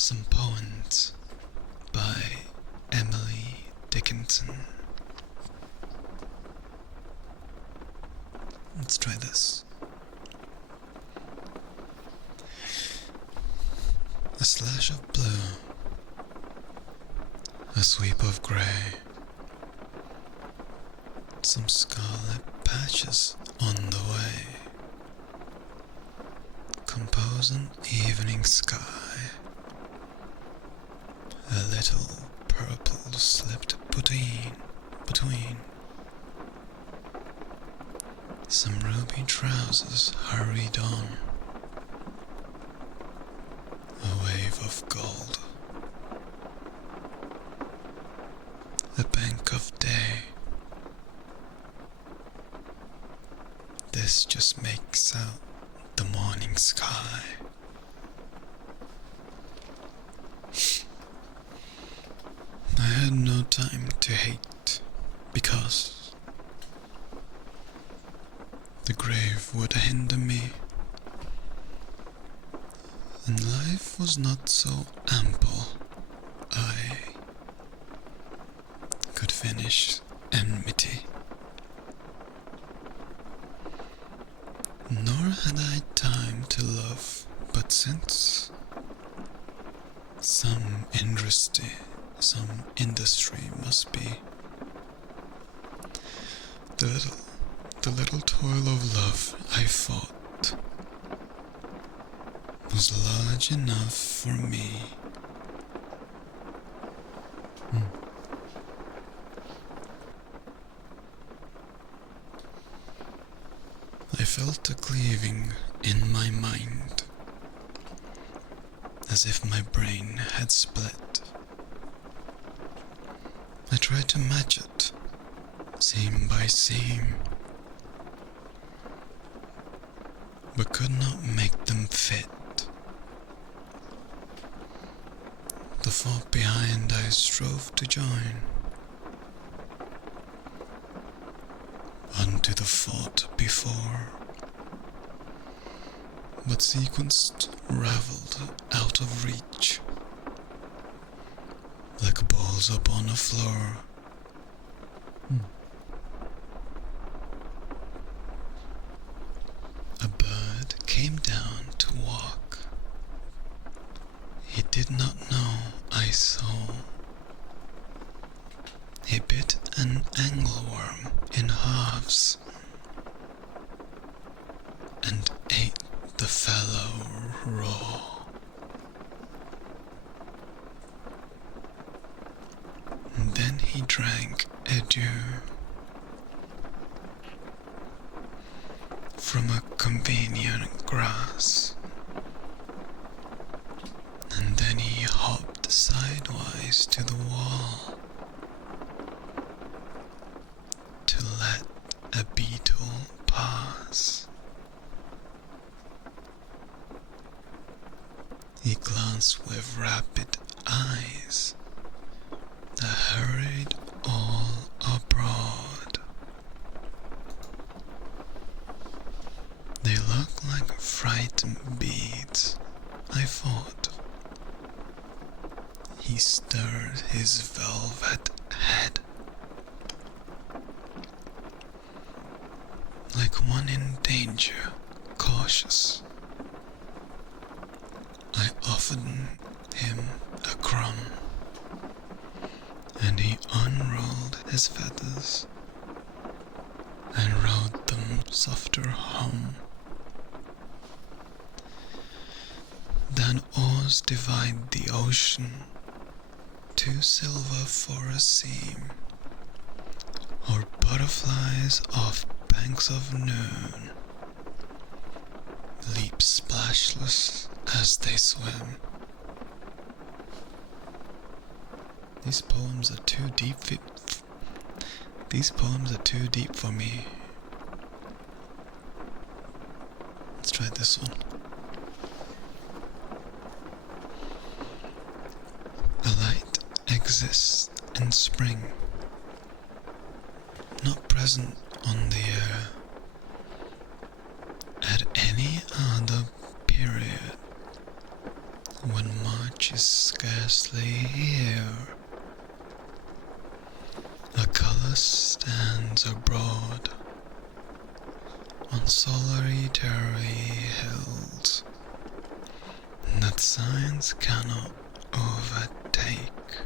some poems by Emily Dickinson. Let's try this. A slash of blue, a sweep of grey, some scarlet patches on the way, compose an evening sky, a little purple slipped between, some ruby trousers hurried on, a wave of gold, a bank of day. This just makes out the morning sky. I had no time to hate, because the grave would hinder me, and life was not so ample I could finish enmity. Nor had I time to love, but since some industry must be, the little toil of love I fought was large enough for me. I felt a cleaving in my mind, as if my brain had split. I tried to match it, seam by seam, but could not make them fit. The fault behind I strove to join unto the fault before, but sequenced raveled out of reach, like balls upon a floor. A bird came down to walk. He did not know I saw. He bit an angleworm in halves and ate the fellow raw. And then he drank a dew from a convenient grass, and then he hopped sidewise to the wall to let a beetle pass. He glanced with rapid eyes that hurried all abroad. They looked like frightened beads, I thought. He stirred his velvet head like one in danger, cautious. I offered him a crumb, and he unrolled his feathers and wrote them softer hum than oars divide the ocean, two silver for a seam, or butterflies off banks of noon leap splashless as they swim. These poems are too deep for me. Let's try this one. A light exists in spring, not present on the air at any other period when March which is scarcely here. A colour stands abroad on solitary hills that science cannot overtake,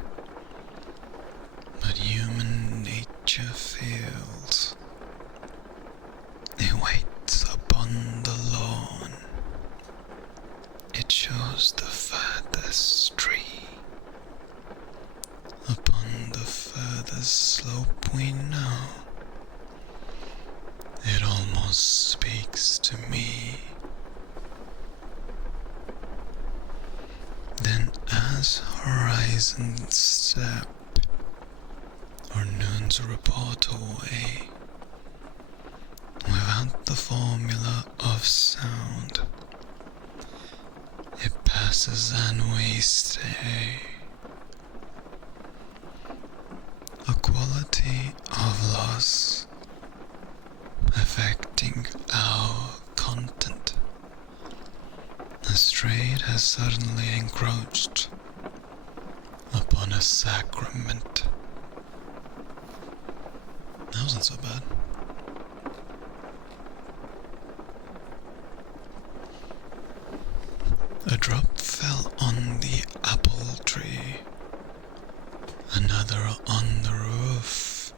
but human nature feels. It waits upon the lawn. It shows the furthest tree. Upon the furthest slope we know. It almost speaks to me. Then as horizons step, or noon's report away, without the formula of sound, it passes and we stay. A quality of loss affecting our content. A strayed has suddenly encroached upon a sacrament. That wasn't so bad. A drop fell on the apple tree, another on the roof.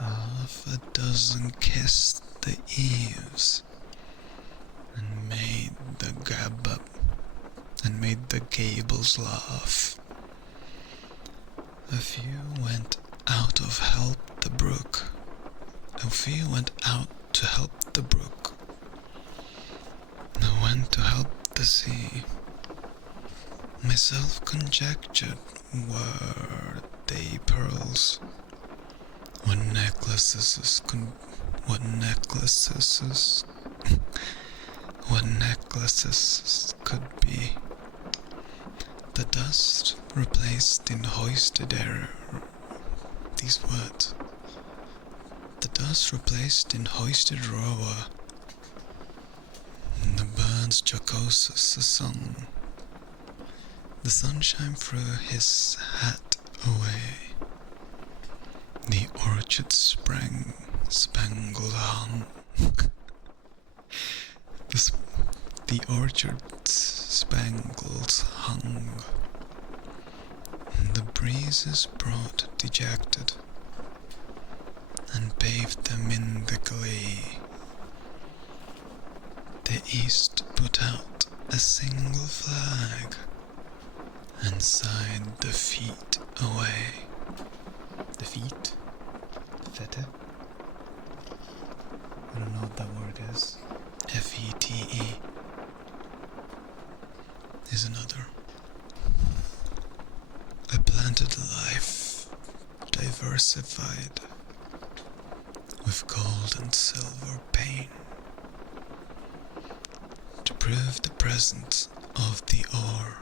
Half a dozen kissed the eaves and made the gables laugh. A few went out to help the brook. I went to help the sea. Myself conjectured, were they pearls? What necklaces could be. The dust replaced in hoisted air. These words. The dust replaced in hoisted rower. The birds jocose sung. The sunshine threw his hat away. The orchard spangled hung. The orchard spangles hung. The breezes brought dejected and bathed them in the glee. The east put out a single flag and sighed the feet away. The feet? Fete? I don't know what that word is. F-E-T-E is another. A planted life, diversified with gold and silver pain, to prove the presence of the ore.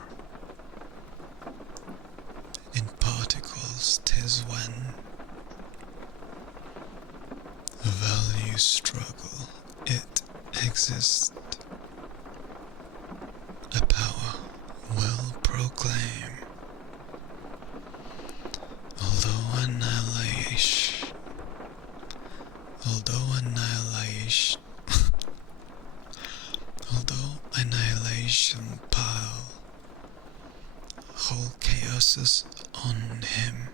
In particles 'tis when a value struggle it exists, a power will proclaim, although annihilation pile whole chaoses on him.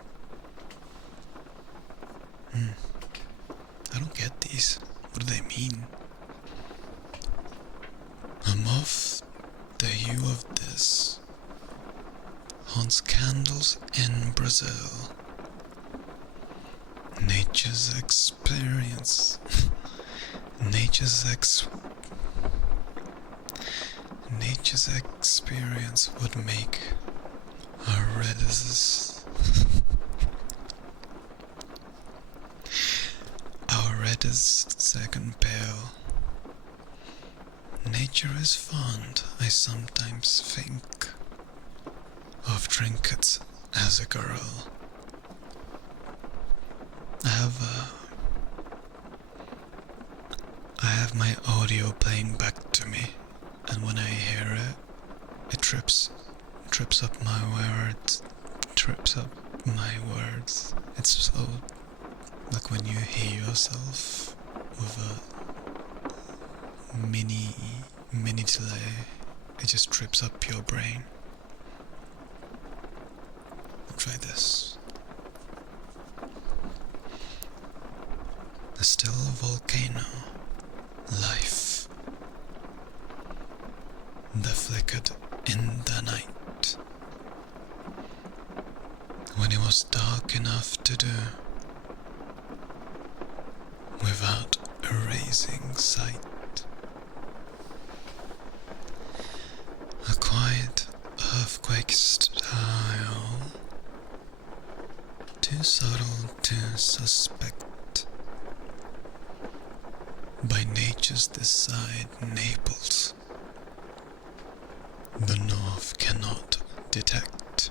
I don't get these. What do they mean? I'm of the hue of this. Haunts candles in Brazil. Nature's experience. Nature's experience would make our reddest second pale. Nature is fond, I sometimes think, of trinkets as a girl. I have my audio playing back to me, and when I hear it, it trips trips up my words. Trips up my words. It's so like when you hear yourself with a mini delay. It just trips up your brain. I'll try this. A still volcano, life, that flickered in the night, when it was dark enough to do, without erasing sight. A quiet earthquake style, too subtle to suspect. By nature's this side, Naples, the north cannot detect.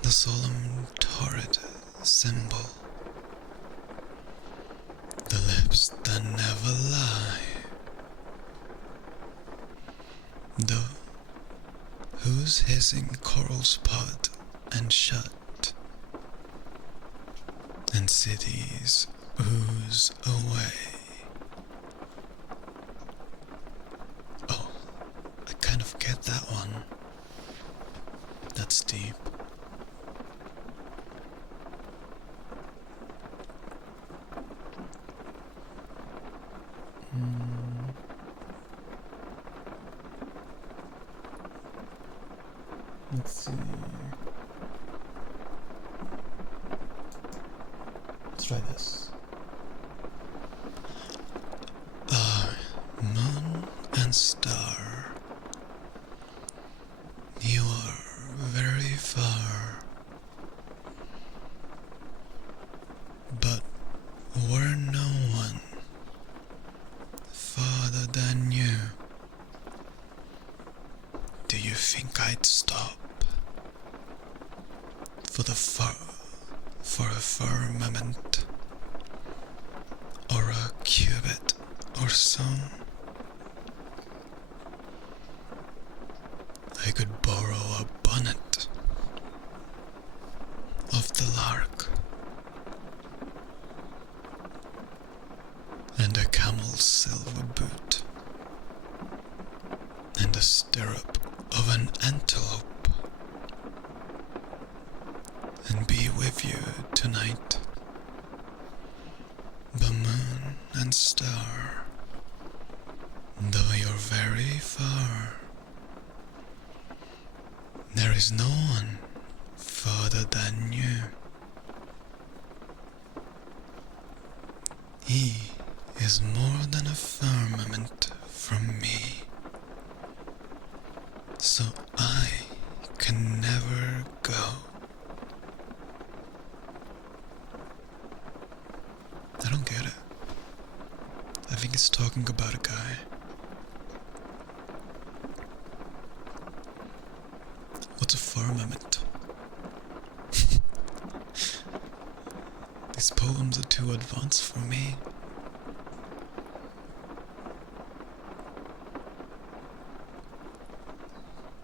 The solemn torrid symbol, the lips that never lie, the whose hissing corals part and shut, and cities ooze away. Oh, I kind of get that one. That's deep. Let's see. Let's try this. Moon and star, you are very far, but were no one farther than you, do you think I'd stop for a firmament, or a cubit or so? I could borrow a bonnet of the lark, and a camel's silver boot, and a stirrup of an antelope, and be with you tonight, the moon and star, though you're very far. There is no one farther than you. He is more than a firmament from me, so I can never go. I don't get it. I think it's talking about a guy. What's a firmament? These poems are too advanced for me.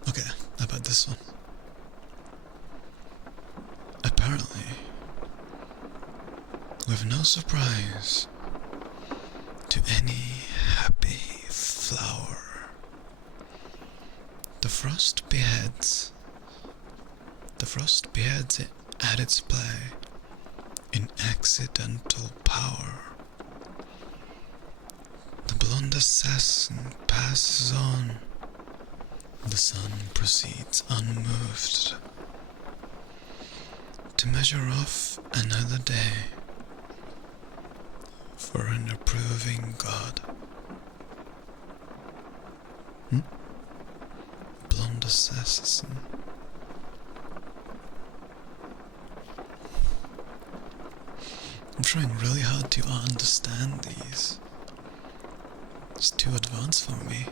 Okay, how about this one? Apparently, with no surprise to any happy flower, the frost beheads it at its play in accidental power. The blonde assassin passes on, the sun proceeds unmoved to measure off another day for an approving God. Blonde assassin. I'm trying really hard to understand these. It's too advanced for me.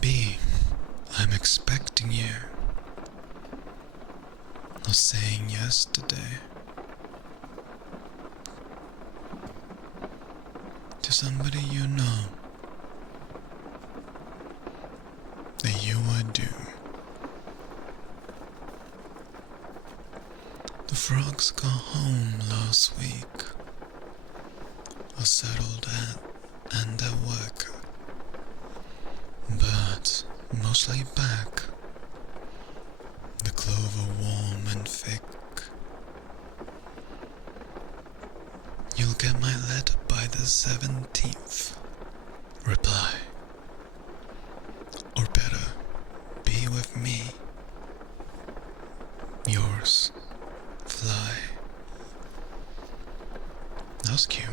B, I'm expecting you. Not saying yes today. somebody you know that you would do. The frogs got home last week, are settled and at work, but mostly back. The clover warm and thick. You'll get my letter by the 17th. Reply. Or better, be with me. Yours, Fly. That was cute.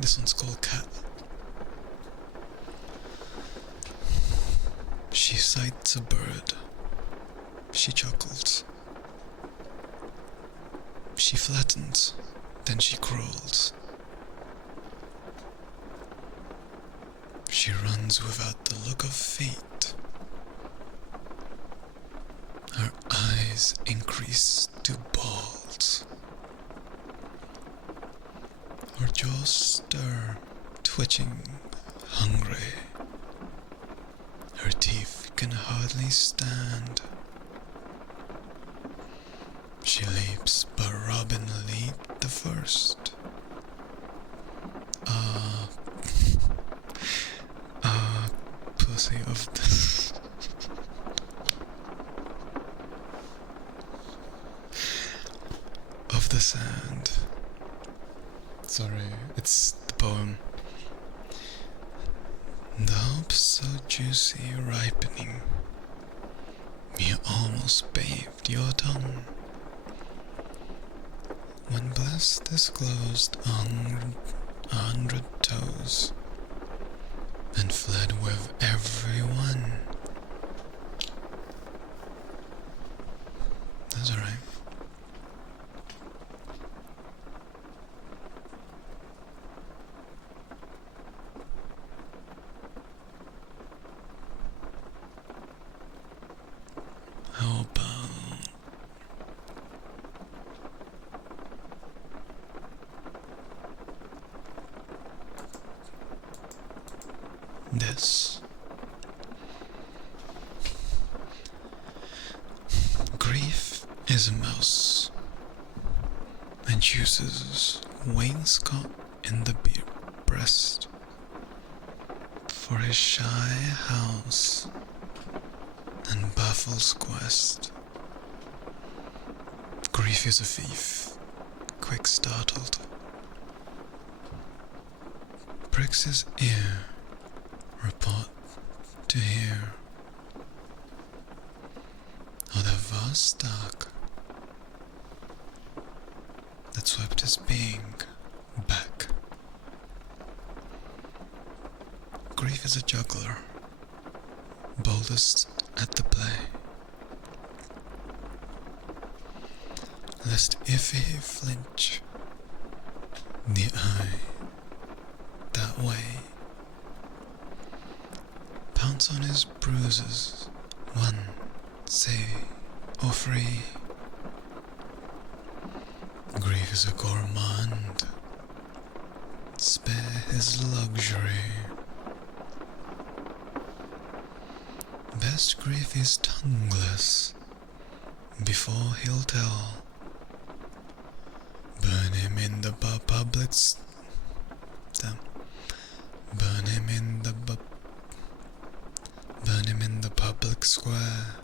This one's called Cat. She sights a bird. She chuckles. She flattens, then she crawls. She runs without the look of feet. Her eyes increase to balls. Her jaws stir, twitching, hungry. Her teeth can hardly stand. She leaps, but Robin leaped the first. Pussy of the... of the sand. Sorry, it's the poem. The hope so juicy ripening, you almost bathed your tongue. When bliss disclosed 100 toes, and fled with everyone. That's alright. How about this? Grief is a mouse and chooses wainscot in the breast for his shy house and baffles quest. Grief is a thief, quick startled, pricks his ear, report to hear, of the vast dark that swept his being back. Grief is a juggler, boldest at the play, lest if he flinch, the eye that way pounce on his bruises, one, say, or free. Grief is a gourmand, spare his luxury. Best grief is tongueless, before he'll tell. Burn him in the public burn him in the public square.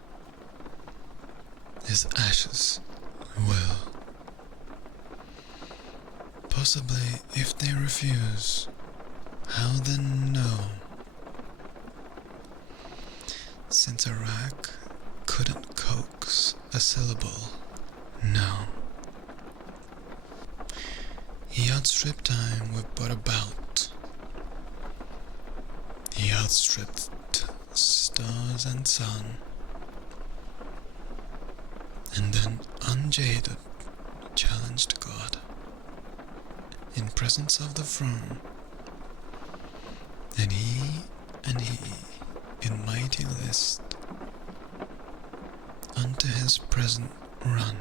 His ashes will. Possibly, if they refuse, how then know? Since Iraq couldn't coax a syllable, no. He outstripped time with but a bout. He outstripped stars and sun, and then unjaded challenged God in presence of the throne, and he in mighty list unto his present run.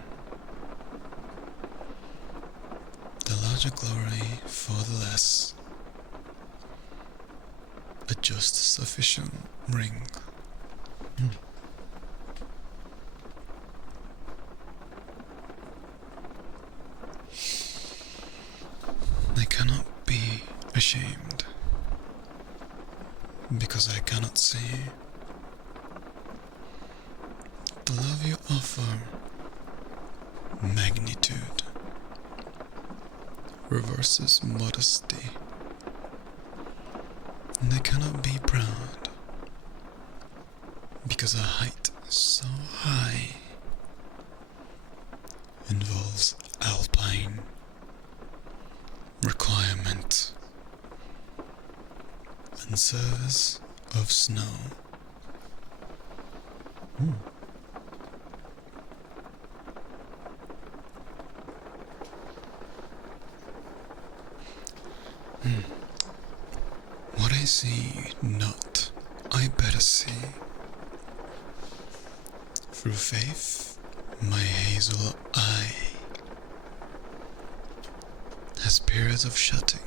the glory for the less, a just sufficient ring. I cannot be ashamed, because I cannot see the love you offer. Magnitude reverses modesty, and I cannot be proud, because a height so high involves alpine requirement and service of snow. What I see not, I better see. Through faith, my hazel eye has periods of shutting,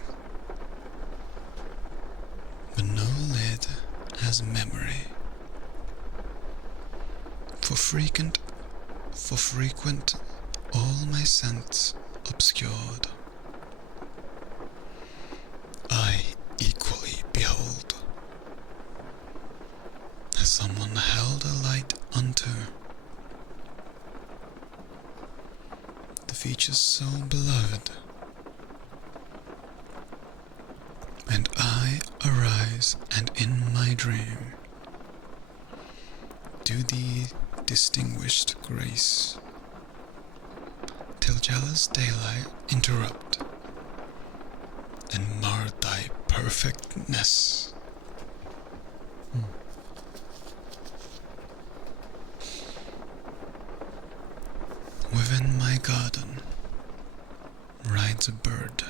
but no lid has memory. For frequent, all my sense obscured, I equally behold, as someone held a light unto the features so beloved, and I arise and in my dream do thee distinguished grace, till jealous daylight interrupt and mar thy perfectness. Within my garden rides a bird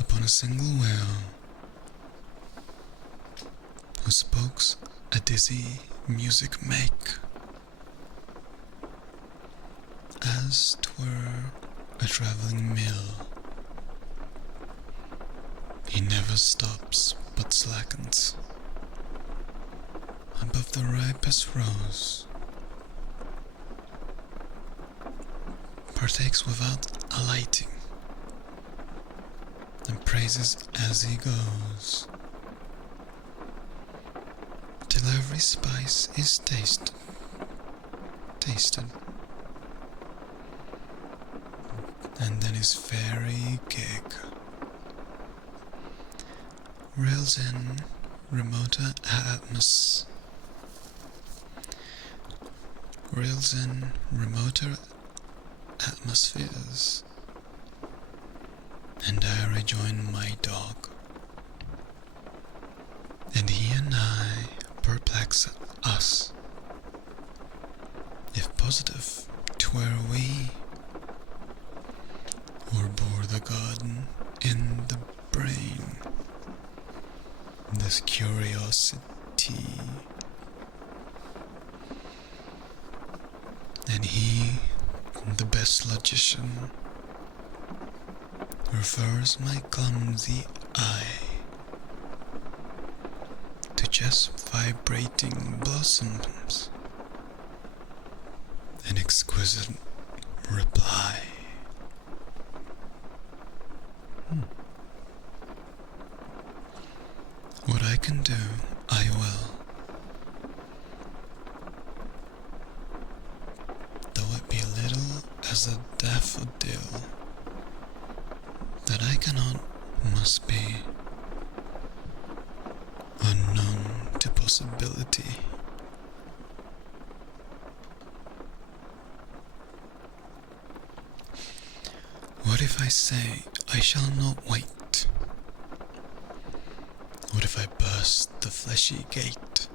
upon a single wheel, whose spokes a dizzy music make, as 'twere a travelling mill. He never stops but slackens above the ripest rose, partakes without alighting, and praises as he goes, till every spice is tasted, and then his fairy gig reels in remoter atmospheres, and I rejoin my dog, and he and I perplex us, if positive 'twere we, or bore the garden in the brain, this curiosity, and he, the best logician, refers my clumsy eye to just vibrating blossoms, an exquisite reply. What I can do, I will, though it be little as a daffodil, that I cannot, must be unknown to possibility. What if I say I shall not wait? What if I burst the fleshly gate?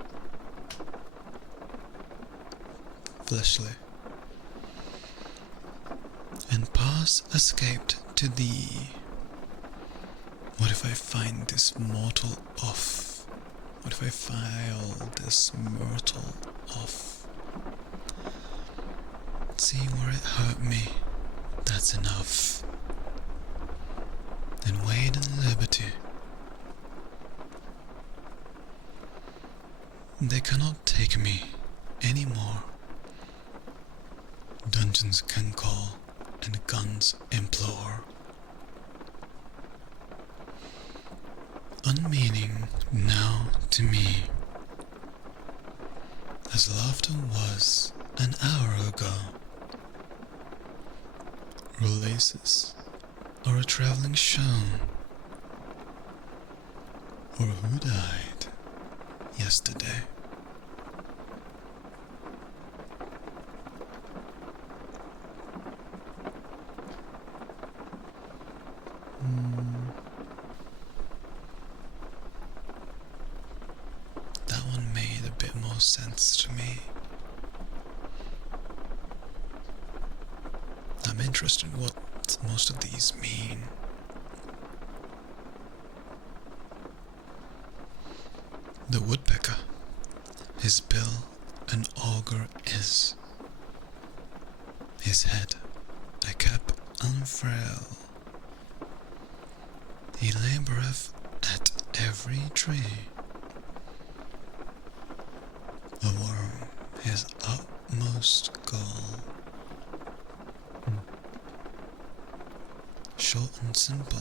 Fleshly. And pass escaped to thee? What if I find this mortal off? What if I file this mortal off? See where it hurt me, That's enough. And wait in liberty. They cannot take me anymore. Dungeons can call and guns implore. Unmeaning now to me, as laughter was an hour ago. Releases or a traveling show, or who died yesterday. That one made a bit more sense to me. I'm interested in what most of these mean. The woodpecker, his bill an auger is, his head a cap unfrail. He laboureth at every tree, a worm his utmost goal. Short and simple.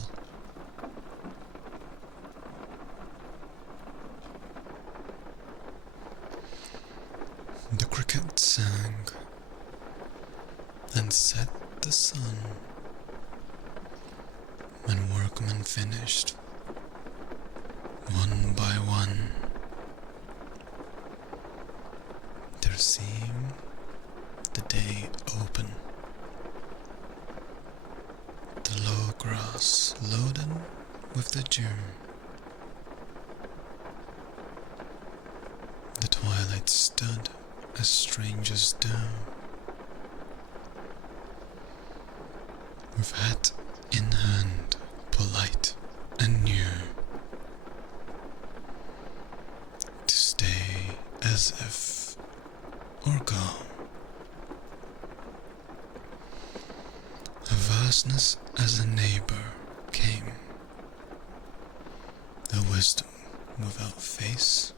The cricket sang and set the sun, when workmen finished, one by one. There seemed the day open, the low grass loaded with the dew. The twilight stood as strangers do, with hat in hand, polite and new, to stay as if or go. A vastness as a neighbor came, a wisdom without face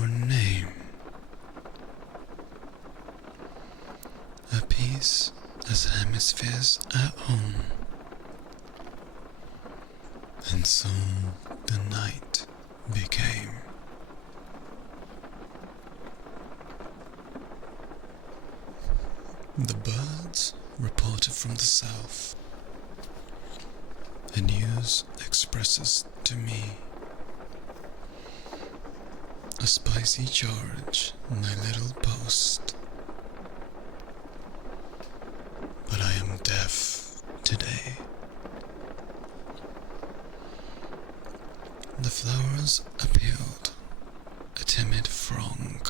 or name, a peace as hemispheres at home. And so the night became. The birds reported from the south. The news expresses to me a spicy charge, my little post. But I am deaf today. The flowers appealed, a timid throng.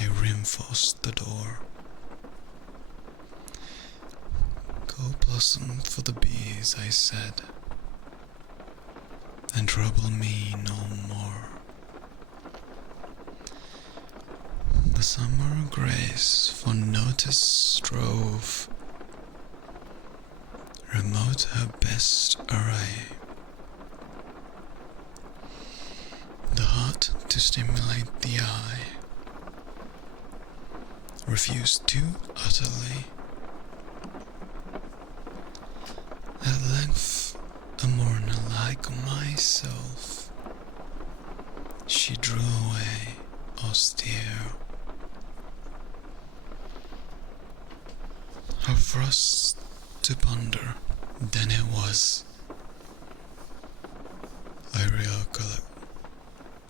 I reinforced the door. Go blossom for the bees, I said, and trouble me no more. The summer grace for notice strove, remote her best array. The heart to stimulate the eye refused too utterly. At length, a mourner like myself, she drew away austere. Her frost to ponder, then it was.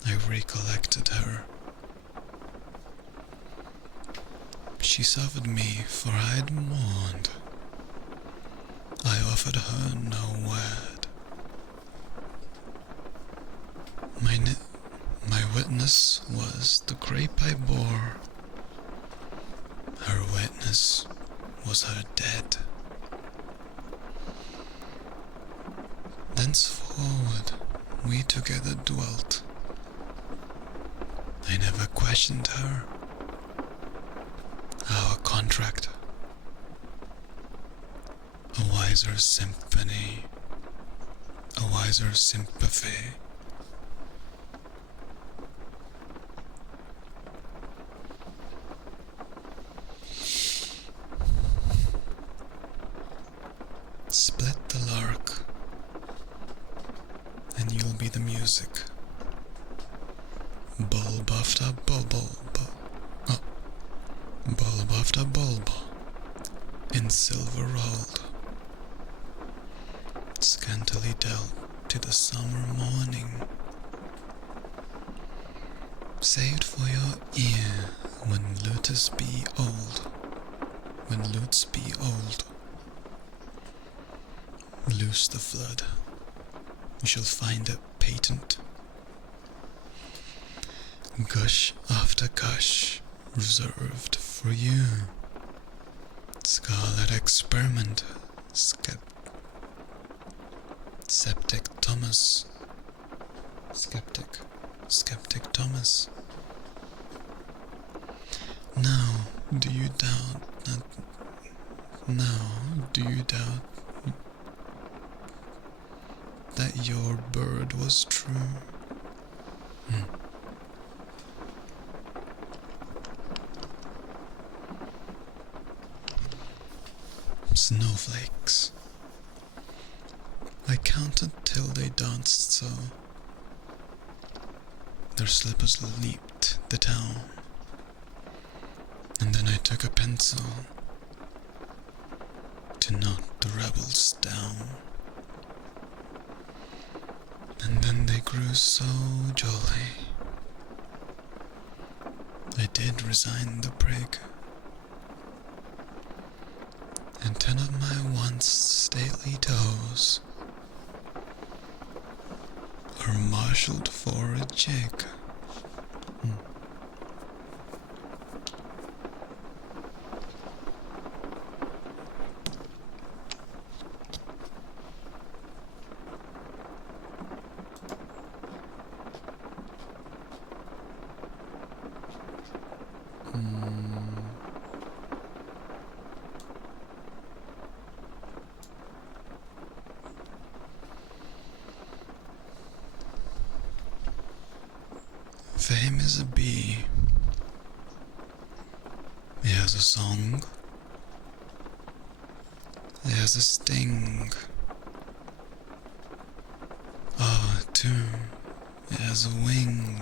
I recollected her. She suffered me, for I had mourned. I offered her no word. My witness was the grape I bore. Her witness was her dead. Thenceforward we together dwelt. I never questioned her. our contract, a wiser symphony, a wiser sympathy. Split the lark, and you'll be the music. Bulb after bulb, bulb after bulb, in silver rolled, scantily dealt to the summer morning, saved for your ear when lutes be old, when lutes be old. Loose the flood, you shall find it patent. Gush after gush, reserved for you. Scarlet experiment, Septic Thomas. Skeptic Thomas. Now, do you doubt that? Now, do you doubt that your bird was true? Snowflakes. I counted till they danced so. Their slippers leaped the town. And then I took a pencil to note the rebels down. And then they grew so jolly. I did resign the prig, and 10 of my once stately toes are marshalled for a jig. Fame is a bee. It has a song. It has a sting. Ah, too, it has a wing.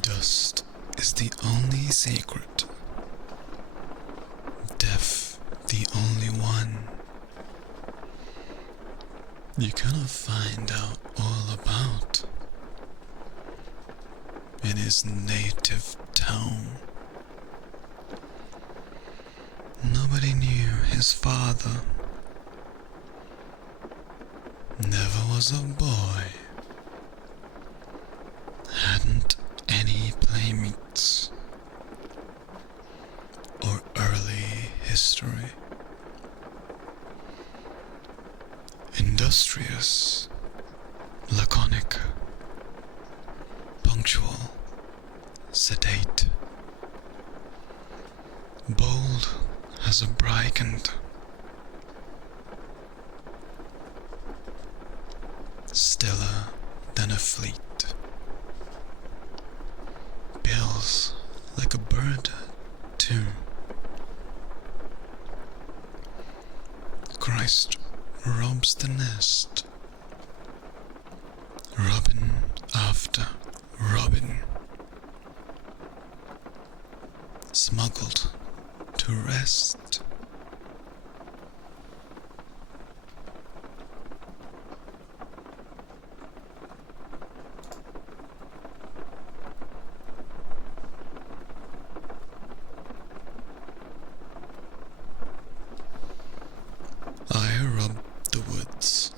Dust is the only secret. Death the only one. You cannot find out all about in his native town. Nobody knew his father. Never was a boy. Hadn't any playmates or early history. Industrious, laconic, punctual, sedate, bold as a brigand, stiller than a fleet, bills like a bird too. Christ robs the nest, robin after robin, smuggled to rest. I rob the woods,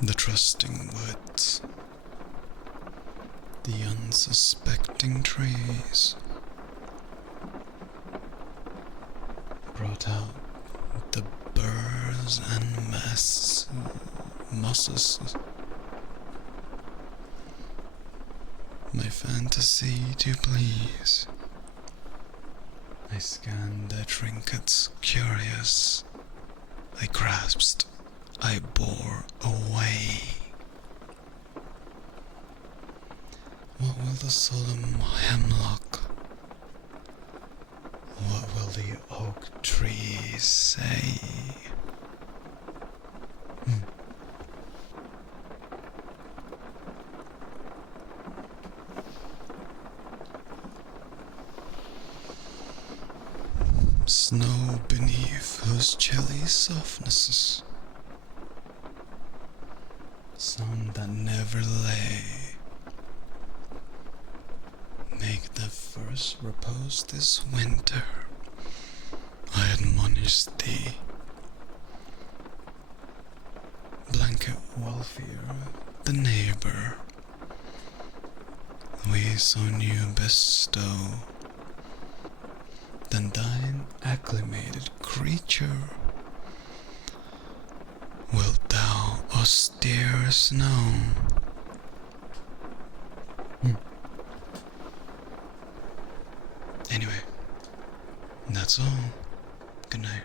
the trusting woods, the unsuspecting trees, brought out the burrs and masts mosses. My fantasy to please. I scanned their trinkets, curious. I grasped, I bore away. What will the solemn hemlock, what will the oak trees say? Snow beneath whose chilly softnesses, some that never lay, make the first repose this winter. I admonish thee, blanket wealthier the neighbor, we so new bestow, than thine acclimated creature. Wilt thou austere snow? Anyway, that's all. Good night.